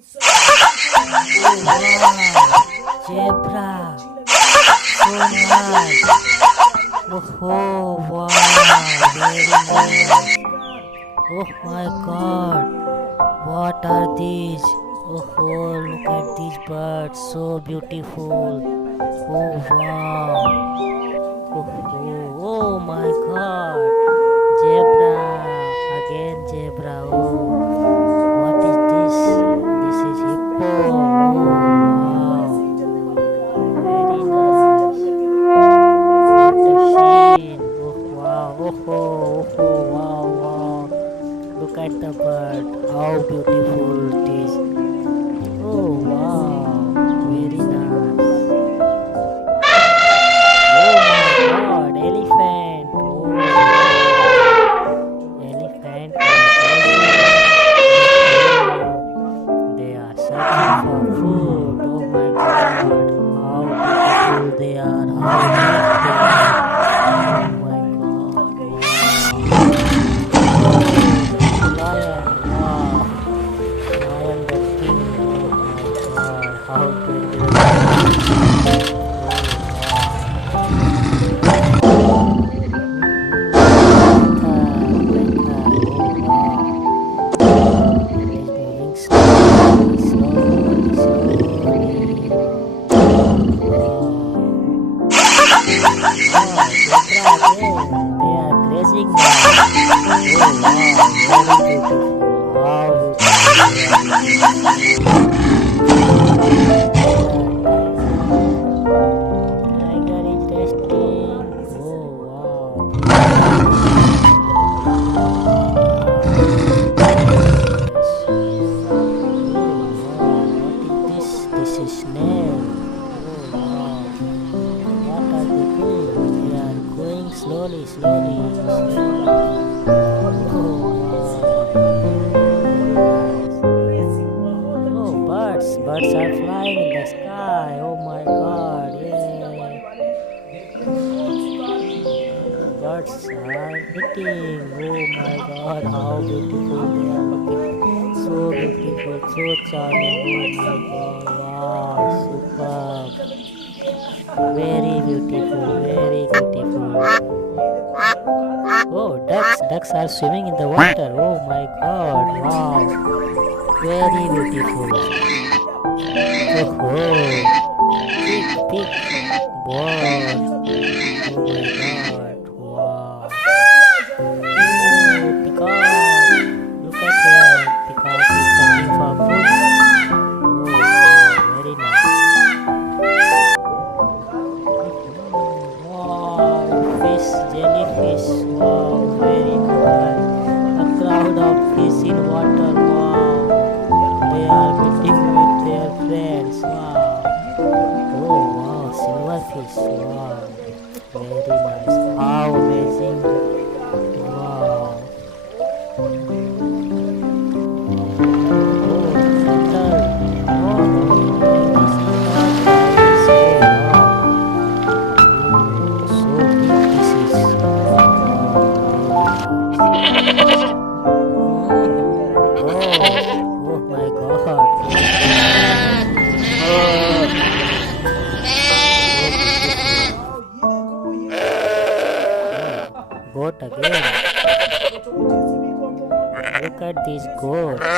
Oh wow, zebra, so nice. Oh wow, very nice. Oh my god, what are these? Oh, look at these birds, so beautiful. Oh wow. Oh my god. Zebra. Again zebra. Oh. What is this? This is hippo. Oh wow. Very nice. What a sheen. Oh wow. Wow, wow. Look at the bird. How beautiful it is. Oh wow. Very nice. Oh my god, elephant! Oh wow, elephant are grazing. Oh, they are searching for food. Oh my god, how beautiful they are, how neat they are. Oh my god, wow. Oh, that's a lion, wow. Lion the king, oh my god, how dangerous it is. Oh wow. Panther, oh wow. It is moving slowly. Wow. Wow, zebra again. They are grazing now. Oh wow, very beautiful. How beautiful they are looking. Oh tiger. Tiger is resting. Oh wow, wow. Yes. Oh wow, what is this? This is snail. Oh wow, what are they doing? They are going slowly. Oh wow, very nice. Oh, birds are flying in the sky. Oh my god, yeah. Birds are eating. Oh my god, how beautiful they are looking. So beautiful, so charming. Oh my god, wow, superb. Very beautiful, very beautiful. Oh, ducks are swimming in the water. Oh my god, wow, very beautiful. Oh, oh. Pig, bird. Oh my god, wow. Oh, peacock. Look at here. Peacock is searching for food. Oh wow, very nice. Wow, fish, jellyfish. Wow, very nice. A crowd of fish in water. Wow, they are meeting with their friends. Wow. Oh wow, silverfish. Wow, very nice. How amazing. Wow. Oh, turtle. Oh, this is not rice. Oh wow. Oh, so big this is. Wow, very nice. Oh my god. So beautiful. Oh, goat again. Look at these goats. They are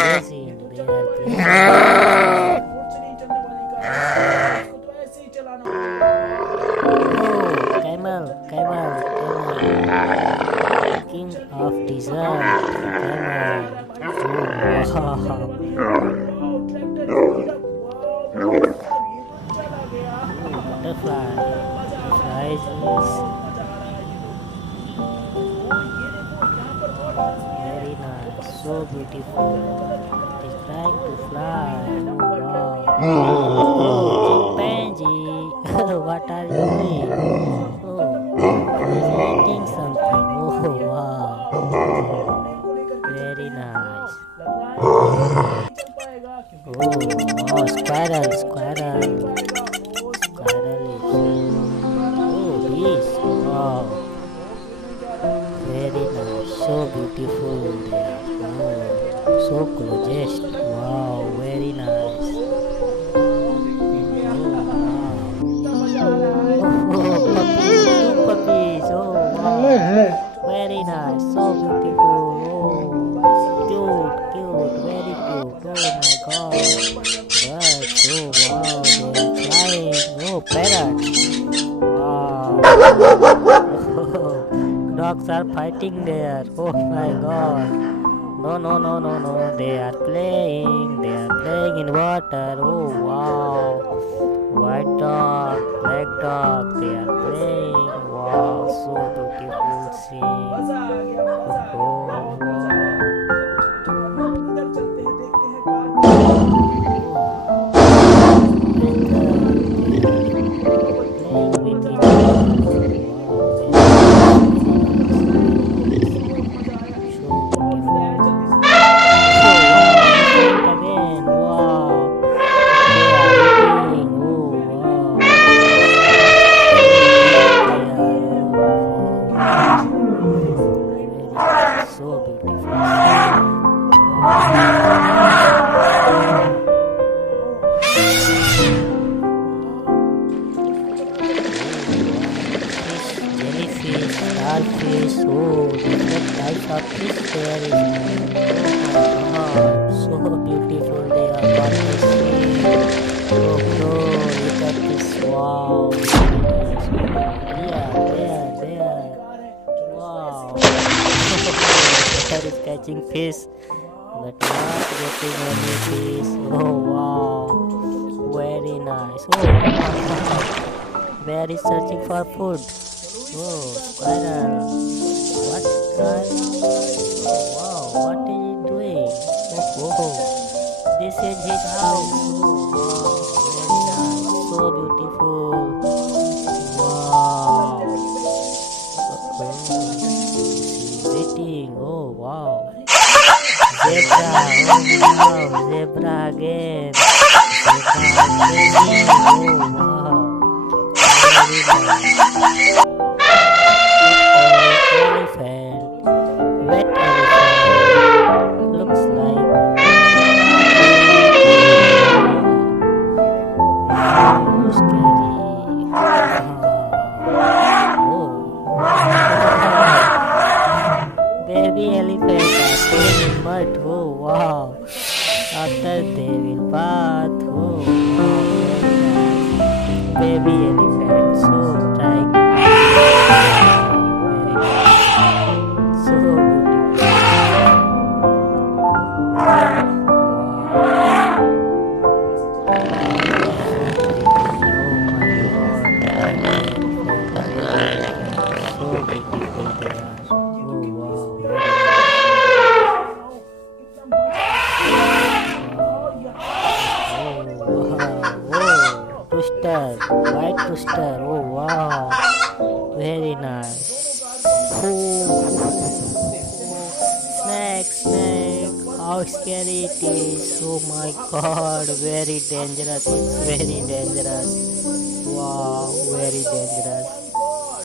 grazing. They are grazing. Oh, camel. King of desert. Camel. Oh, wow. Oh, butterfly. Butterflies is very nice. So beautiful. It is trying to fly. Oh, wow. Oh, chimpanzee. What are you doing? Oh, it is eating something. Oh, wow. Very nice. Oh, wow. Squirrel. Squirrel is. Oh, bees. Wow. Very nice. So beautiful they are. Oh, so closest. Wow. Oh my god. Birds. Oh wow. They are flying. Oh parrot. Wow. Dogs are fighting there. Oh my god. No, no, no, no, no. They are playing. They are playing in water. Oh wow. White dog, black dog. They are playing. Wow. So beautiful scene. Oh wow. Playing with each other. So beautiful. Jellyfish, starfish, oh, different types of fish there is. Oh my god, so beautiful they are. What I see. Oh bro, look at this. Wow, very nice. There. Wow. There is catching fish, but not getting any fish. Oh wow, very nice. Oh wow. Bear is searching for food. Oh, squirrel. What kind? Oh wow, what is he doing? Oh, this is his house. Oh wow, very nice. So beautiful. Wow. He's eating. Oh wow. Zebra. Oh wow. Zebra again. Zebra again. Oh wow. Very nice. Elephant. Wet elephant. Looks like so scary. Oh. Baby elephant are playing in mud. Oh wow. After they will bath. Oh wow. Very nice. Baby elephant. So trying. So beautiful. Rooster, white rooster. Oh wow, very nice. Oh, snake. How scary it is. Oh my god, very dangerous. It's very dangerous. Wow, very dangerous.